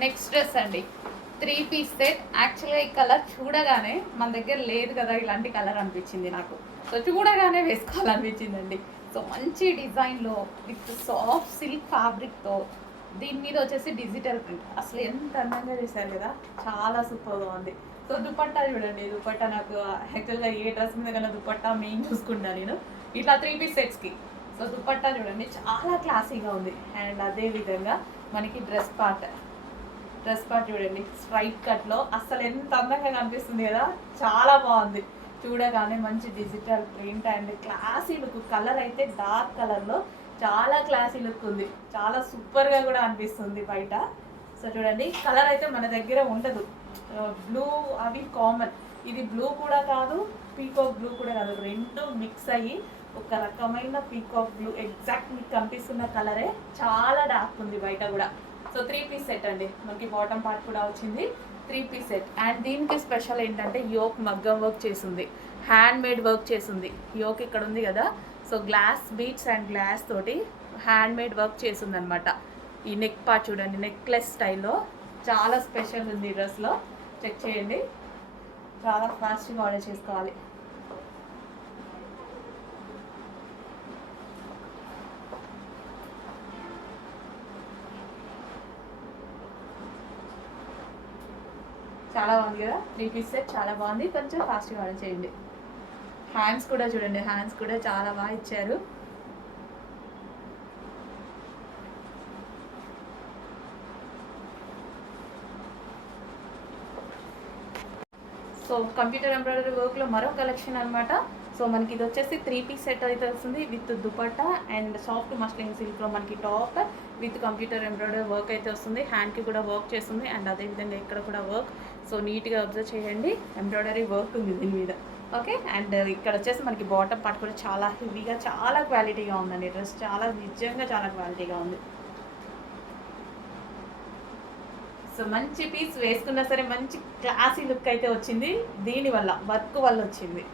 Next dress అండి, 3 piece set. యాక్చువల్గా ఈ కలర్ చూడగానే మన దగ్గర లేదు కదా ఇలాంటి కలర్ అనిపించింది నాకు. సో చూడగానే వేసుకోవాలనిపించిందండి. సో మంచి డిజైన్లో విత్ సాఫ్ట్ సిల్క్ ఫ్యాబ్రిక్తో దీని మీద వచ్చేసి డిజిటల్ ప్రింట్. అసలు ఎంత అందంగా చేశారు కదా, చాలా సూపర్గా ఉంది. సో దుపట్టా చూడండి, దుపట్టా నాకు యాక్చువల్గా ఏ డ్రెస్ మీద కన్నా దుపట్టా మెయిన్ చూసుకుంటాను నేను ఇట్లా 3 పీస్ సెట్స్కి. సో దుపట్టా చూడండి చాలా క్లాసీగా ఉంది. అండ్ అదే విధంగా మనకి డ్రెస్ పార్ట్ చూడండి స్ట్రైట్ కట్లో అసలు ఎంత అందంగా కనిపిస్తుంది కదా, చాలా బాగుంది. చూడగానే మంచి digital print and classy look. Colour అయితే డార్క్ కలర్లో చాలా క్లాసీ లుక్ ఉంది, చాలా సూపర్గా కూడా అనిపిస్తుంది బయట. సో చూడండి కలర్ అయితే మన దగ్గర ఉండదు, బ్లూ అవి కామన్. ఇది బ్లూ కూడా కాదు, పీకాక్ బ్లూ కూడా కాదు, రెండు మిక్స్ అయ్యి ఒక రకమైన పీకాక్ బ్లూ. ఎగ్జాక్ట్ మీకు కనిపిస్తున్న కలరే చాలా డార్క్ ఉంది బయట కూడా. సో 3 పీస్ సెట్ అండి, మనకి బాటమ్ పార్ట్ కూడా వచ్చింది 3 పీస్ సెట్. అండ్ దీనికి స్పెషల్ ఏంటంటే యోక్ మగ్గం వర్క్ చేసింది, హ్యాండ్ మేడ్ వర్క్ చేసింది. యోక్ ఇక్కడ ఉంది కదా, so glass beads and glass తోటి హ్యాండ్ మేడ్ వర్క్ చేసింది అనమాట. ఈ నెక్ పార్ట్ చూడండి నెక్లెస్ స్టైల్లో చాలా స్పెషల్ ఉంది ఈ డ్రెస్లో. చెక్ చేయండి, చాలా ఫాస్ట్గా ఆర్డర్ చేసుకోవాలి. చాలా బాగుంది కదా, 3 పీస్ సెట్ చాలా బాగుంది. కొంచెం ఫాస్ట్గా ఆర్డర్ చేయండి. హ్యాండ్స్ కూడా చూడండి, హ్యాండ్స్ కూడా చాలా బాగా ఇచ్చారు. సో కంప్యూటర్ ఎంబ్రాయిడరీ వర్క్లో మరో కలెక్షన్ అనమాట. సో మనకి ఇది వచ్చేసి 3 పీస్ సెట్ అయితే వస్తుంది with dupatta and soft muslin సిల్క్లో మనకి top with computer embroidery work అయితే వస్తుంది. హ్యాండ్కి కూడా వర్క్ చేస్తుంది అండ్ అదేవిధంగా ఇక్కడ కూడా వర్క్. సో నీట్గా అబ్జర్వ్ చేయండి, ఎంబ్రాయిడరీ వర్క్ ఉంది దీని మీద. ఓకే, అండ్ ఇక్కడ వచ్చేసి మనకి బాటమ్ పార్ట్ కూడా చాలా హెవీగా చాలా క్వాలిటీగా ఉందండి. డ్రెస్ చాలా నిజంగా చాలా క్వాలిటీగా ఉంది. సో మంచి పీస్ వేసుకున్నా సరే మంచి క్లాసీ లుక్ అయితే వచ్చింది, దీనివల్ల వర్క్ వల్ల వచ్చింది.